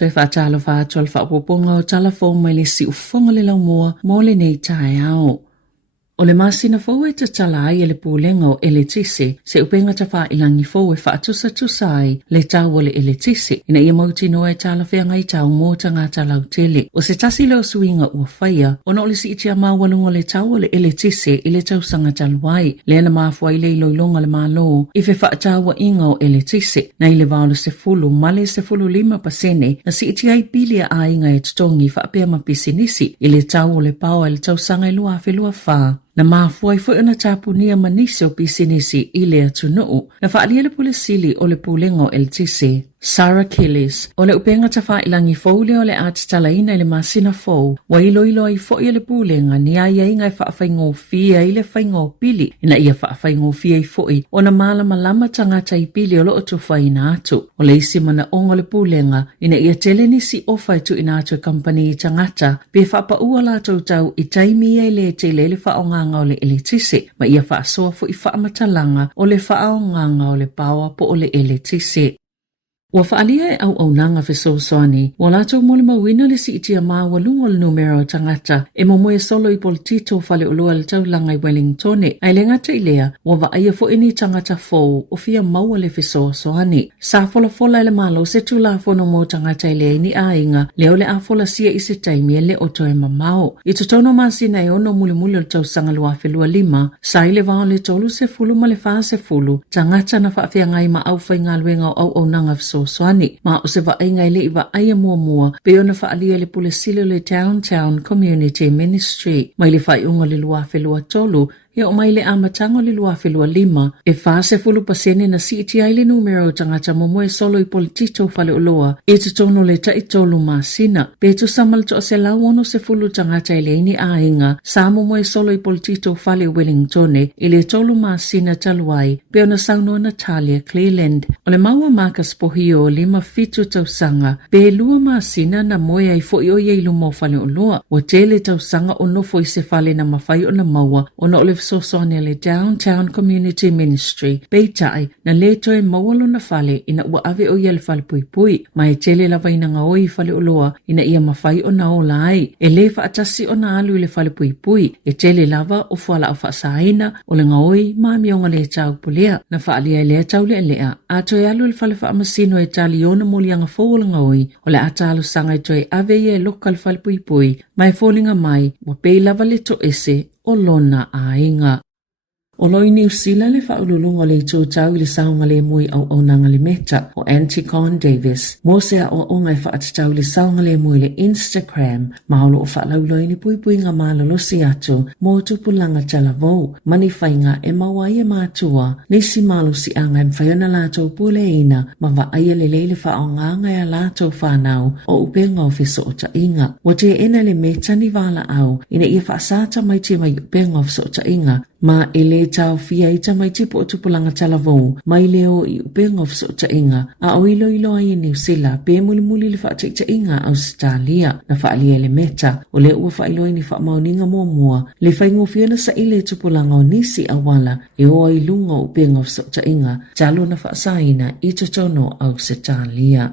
So e whaatalo whaatol whaapoponga o talafong mai le si ufonga le lau mua mo le nei tae au. O le masina fau e tatala ai e le pūlenga o ele tise, se upenga ta wha ilangi fau e whaatusa tusa ai le tau o le ele tise, ina ia mauti noa e tala whea ngai tau mō ta ngata lau tele. O se tasi leo suinga ua whaia, ona o le si itia mawalunga le tau o le ele tise i le tau sanga taluai, le ana mafua i le iloilonga le malo, i fe whaatawa inga o ele tise, na i le valo se fulu, male se fulu 5%, na si itia i pilia a inga e tutongi whaapea mapisinisi, i le tau o le pao e le tau sanga i lua whelua wha. Na mafua i fwena tapunia manise o pisinisi i le atunuu, na whaalia le pule sili o le pulenga o LTC. Sarah Killis, o le upenga ta whailangi fōle o le atatalaina i le masina fōu, wa ilo ai fōi e le pulenga ni aia inga i whaafaingō fia i le whaingō pili, ina ia whaafaingō fia i fōi, o na malama tangata i pili o loo tu whaina atu. O le isi mana ongo le pulenga, ina ia teleni si ofa tu ina atu e company i tangata, pe whaapa ua la tau i taimi e le tele le whaonganga o le eletise, ma ia whaasoa fo i whaamatalanga o le whaonganga o le pawa po o le eletise. Ua whaalia e au nanga fesosoani, wa lato mole mawina le si itia mawalunga le numero tangata, e momoe solo i politito fale ulua le taulanga i Wellingtone, ai le ngata ilea, wa waaia fo ini tangata fōu, o fia maua le fesosoani. Sa fola le malo se tula fono mo tangata ilea ni ainga, leo le a fola sia isi taimi le oto e mamao. I totono masina e ono muli le tau sanga lua felua 5, sa ile vao le tolu se fulu ma le faa se fulu, tangata na whaafia ngai ma au whainga luenga au nanga fesosoani. Soani, ma o se vaenga ile iwa aia mua, pe ona whaalia le pule silo le Downtown Community Ministry, mai le whaiunga le lua whelua tolu, e o mai le amatango le lua whelua 5, e whaase fulu pasene na si iti ai le numero tangata momoe solo i politito fale uloa, e tutono le taitolu masina, pe tu samal to se lauono se fulu tangata ile ini ainga, sa momoe solo i politito fale Wellingtone, ile tolu masina taluai, pe ona sauno Natalia Cleland, o le maua Marcus Pohio 5 fitu tausanga, pe lua masina na moe ai fo i oye ilu mo fale uloa, o tele tausanga o nofo i se fale na mawhai o na maua, o na ole sosonia le Downtown Community Ministry, peitai na leto e mawalo na fale ina ua ave o ia le fale pui, ma e tele lava ina nga oi fale uloa ina ia mawhai o na ola ai, e le atasi o na alu i le fale pui, e tele lava o fuala au whaasaina o le nga oi ma mionga le tau pulea, na whaalia e le tau le lea, ato e alu le fale whaamasino e tali ona molianga fōla nga oi, o le atalu sanga e toi ave e loka le fale pui, mai fōlinga mai, wa pei lava le to ese, o lona ainga. O loi New Zealand le whaululunga le tūtau i le saunga le mui au nanga le meta o Anticon Davis. Mosea o ongai whaatatau le saunga le mui le Instagram, maolo o whaalauloi ni pui ngā malolosi atu, mō tupulanga talavou, mani whainga e mawai e mātua, nisi malusi anga em whaiona lātou pule ina, ma wa aia le leile whaonganga e a lātou whanau o upenga o fiso o ta inga. O te ena le meta ni wala au, ina ia whaasata mai te mai upenga o fiso o ta inga, ma ele tau fia i tamai tipu o tupulanga talavou, mai leo i upenga of so ta inga, a o ilo ai New Zealand, pe muli le wha ta inga Australia, na wha alia le meta, o le ua wha ilo ni wha mauninga mua, le whaingo fiona sa ile tupulanga o nisi awala, e o ai lunga upenga of so ta inga, talo na wha saina i totono Australia.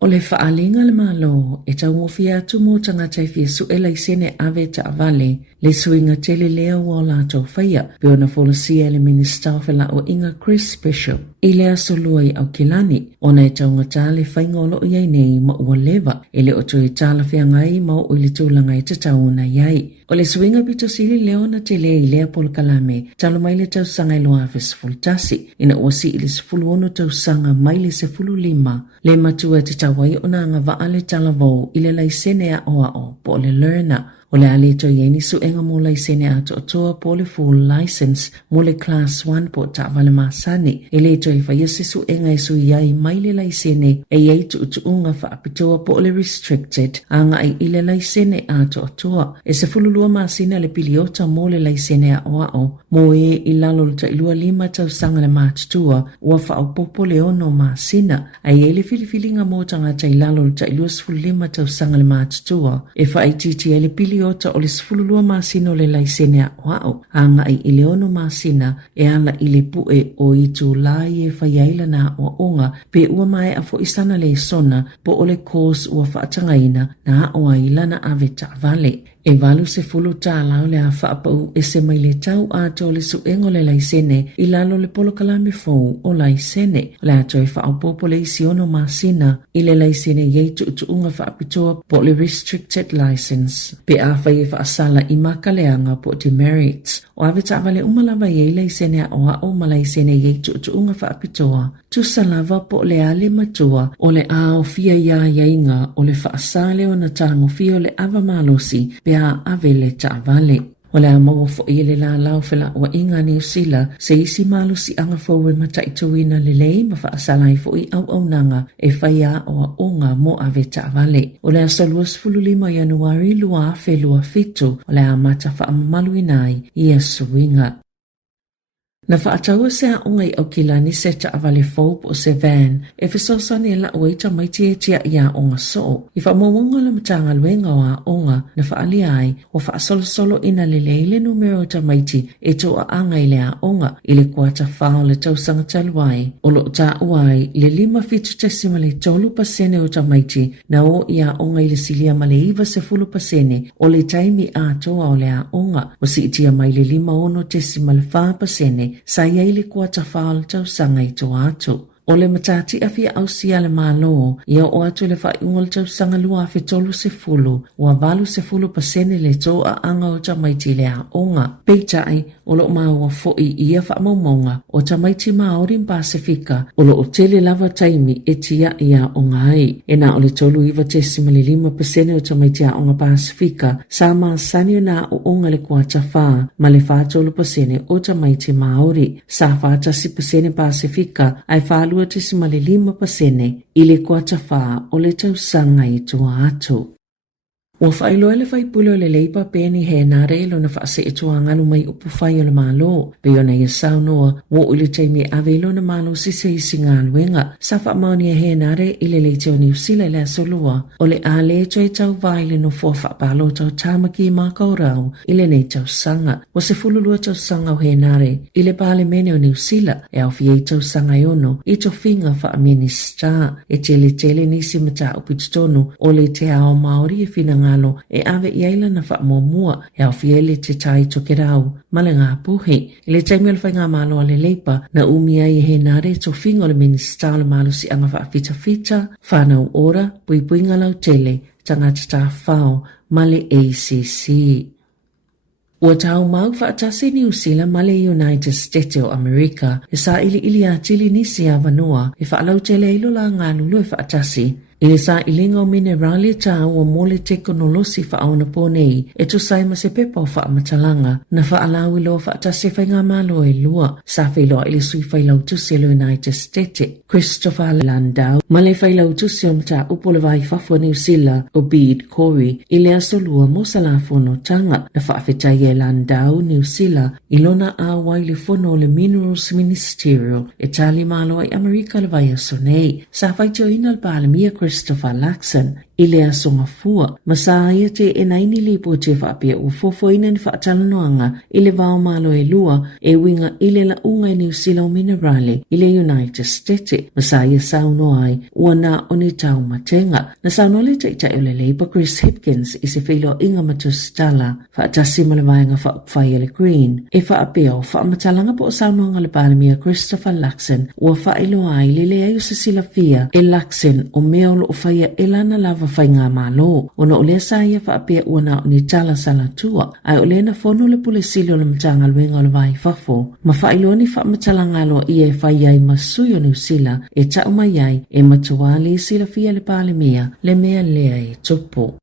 O le whaalinga le malo, e tau ngofia atu mō tangata i fia suela i sene ave ta avale, le suinga tele lea ua o lātou whaia, pe ona wholasia le minister whela o Inga Chris Bishop, i lea solua i au kilani, ona e tau ngata le whaingolo iai nei ma ua lewa, e le oto i tala whia ngai ma o ili tūlanga i tatau na iai. O le suinga pito sili leo na tele i lea pol kalame, talo mai le tau sanga i loa fe sefultasi, ina uasi i le sefulu ono tau sanga mai le sefulu 5, le matua te tawai o na anga waa le talavou i le laisene a oa o po le learner, o le alito ieni suenga mo laisene a toa po le full license mo le class 1 po ta'avale masani, e le to i whaiase suenga e su iai mai le laisene e iei tuunga whaapitoa po le restricted, anga i ile laisene a toa, e se fululua masina le piliota mo le laisene a oa o, mo e i lalo le tailua 5 tau sanga le mātutua, ua whaapopo le ono masina, a iei le filifilinga mo tangata i lalo le tailua 5 tau sanga le mātutua, e whaititi e le pili liota o le sifululua masina o le laisene a'oa'o anga i leono masina e ala i le pu'e o i Julai e whaiaila na a'oa'onga pe ua mai a fo'isana le sona po o le kos ua whaatangaina na a'oaila na ave ta'vale. E valu se fulu tālau le a whaapau e se mai le tau ato le suengo le laisene i lalo le polo kalame fau o laisene. Le ato e whaapopo le isiono masina i le laisene yei tuutuunga whaapitoa po le restricted license. Pe a whai e whaasala i makaleanga po demerits. O ave ta'vale umalava yei laisene a oa o malaisene yei tuutuunga whaapitoa. Tusa lava po le ale matua o le ao fia ia yainga o le whaasale o na tango fia le ava malosi pe a ave le ta'vale. O le amaua fo'i le la lau whela ua inga New Zealand se isi malosi anga fau e mataituina le lei ma whaasalai fo'i au nanga e whaia o onga mo ave ta'vale. O le asalua 15 Januari lua fe lua fitu o le amata whaamaluinai i a suinga. Na whaataua se a unga i au kilani se ta'avale fau po se van e whisosani e la ueita maiti e tia i a onga so. I whamawunga la matanga luenga o a onga na whaali ai o whaasolo ina le leile numero ta maiti e to a anga i le a onga i le kuata whao le tausanga taluai. O lo ta uai le 5 le tolu pasene o ta maiti na o i a onga i le silia ma le iwa se fulu pasene o le taimi a toa o le a onga o si itia mai le 5 le 4 pasene sa iei le kua tawhaal tau sanga i tō atu. O le matati a fia au sia le malo, ia o atu le whai ungol tau sanga lua a tolu se fulu, o a valu se fulu pasene le tō a anga o tamaiti le a onga. Peitai, o lo maua fo'i ia wha maumonga, o tamaiti Maori Pasifika, o lo o tele lava taimi e tia ia onga ai. E na o le tolu iwa 15 pasene o tamaiti a onga Pasifika, sa maa sani o na o onga le kua tawha, ma le wha tolu pasene o tamaiti Maori. Sa wha tasi pasene Pasifika, ai wha 5% i le kuata wha o le tausanga i tua atu. Ua whailoa le whaipulo le leipa pēni he nare lo na whaase e tua ngalu mai upu whai o le malo. Pe ona ia saunoa, wo ule teimi ave lo na malo si se isi ngā luenga. Sa wha maoni e he nare i le leite o New Zealand le asolua. O le a le toi tau vai le no fua whapalo tau tamaki i maka o rau i le nei tau sanga. O se fululua tau sanga o he nare i le pale mene o New Zealand e au fie tau sanga i ono i to finga wha minister e tele nisi mata upitutonu o le te ao Maori e fina ngalo e ave iaila na wha mua e au fiele te tai toke rau ma le ngā puhi. I le taimi alwhai ngā malo a le leipa na umia i he nare to fingo le minister le malo si anga wha fita whanau ora pui ngalau tele tangata tā whao ma le ACC. Ua tau mau whaatasi New Zealand ma le United States o Amerika e sa ili a tili nisi a vanua e whaalau tele ilo la ngā lulu e whaatasi. I le sa ilinga o minerali ta ua mole teknolosi whaauna pōnei e to sai ma se pepa o whaamatalanga na whaalau ilo whaatasi whai ngā malo e lua sa whailoa ili sui whailau tusi e le United States. Christopher Landau ma le whailau tusi o mta upole vai whafua New Zealand o Bede Corey i le asolua mo sa la fono tanga na whaafetai e Landau New Zealand ilona a wai le fono le Minerals Ministerial e tali malo ai Amerika le vai asonei sa whaitio ina le pālemia Christopher Luxon i le asonga fua. Masaya te e naini lipo te whaapia u fofo ina ni whaatalanoanga i le vao malo e lua e winga i le launga i New Zealand minerale i le United States. Masaya sauno ai ua na o ni tau matenga. Na sauno le te o le Labour Chris Hipkins i se whilo inga matustala whaatasi malawaianga whaupwhai e le Green. E whaapia o whaamatalanga po o saunoanga le pālemia Christopher Luxon ua whaelo ai le le au sasila fia e Luxon o mea o whaia e lana lava whai ngā malo. Ona o lea sa ia whaapea ua na o ni tala sala tua. Ai o lea na whono le pule sili o le matanga luenga o le vai whafo. Ma whailo ni whaamatalanga alo i e whai ai masui o New Zealand e tau mai ai e matuali sila fia le pālemia le mea lea e tupo.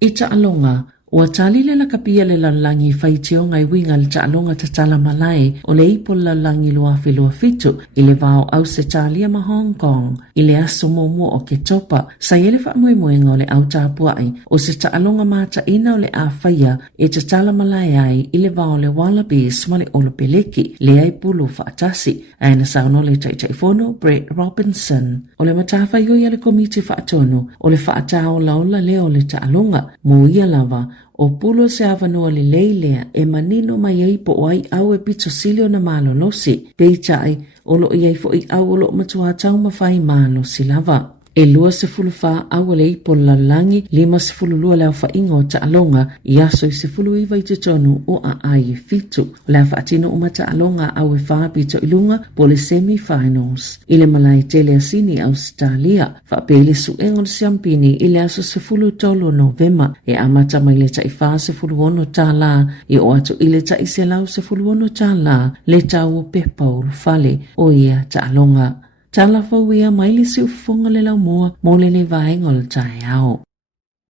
I ta alonga, ua tali le la kapia le lalangi whaitio ngai winga le taalonga tatala malai o le ipo lalangi lua fitu i le vao au se talia ma Hong Kong i le aso momo o ke topa sa ele wha muemoenga o le au tāpuai o se taalonga mata ina o le a whaia e tatala malai ai i le vao le Wallabies ma le Olopeleki le ai pulu whaatasi aina sauno le taitaifono Brett Robinson o le matawhai o le komiti whaatono o le whaatao laola leo le taalonga mo ia lava O pulo se avanoa le leilea e manino mai ei po ai au e pito silio na malo losi. Peitai o lo iai fo i au o lo matua tau mawhai malo si lava. E lua se fulu wha au le ipo lalangi, lima se fulu lua leo wha ingo ta alonga, i aso i se fulu iwa i te tonu o a ai e fitu. Lea wha atino o mata alonga au e wha pito ilunga po le semi-finals. Ile malai tele asini Australia, wha pele su engo le siampini ile aso se fulu tolo Novema, e amata mai le ta i wha se fulu ono ta la, e o ato ile ta i se lau se fulu ono ta la, le tau o pepa o fale o ia ta alonga. Tala fau ia mai le si ufonga le lau moa, mo le vaenga o le tae ao.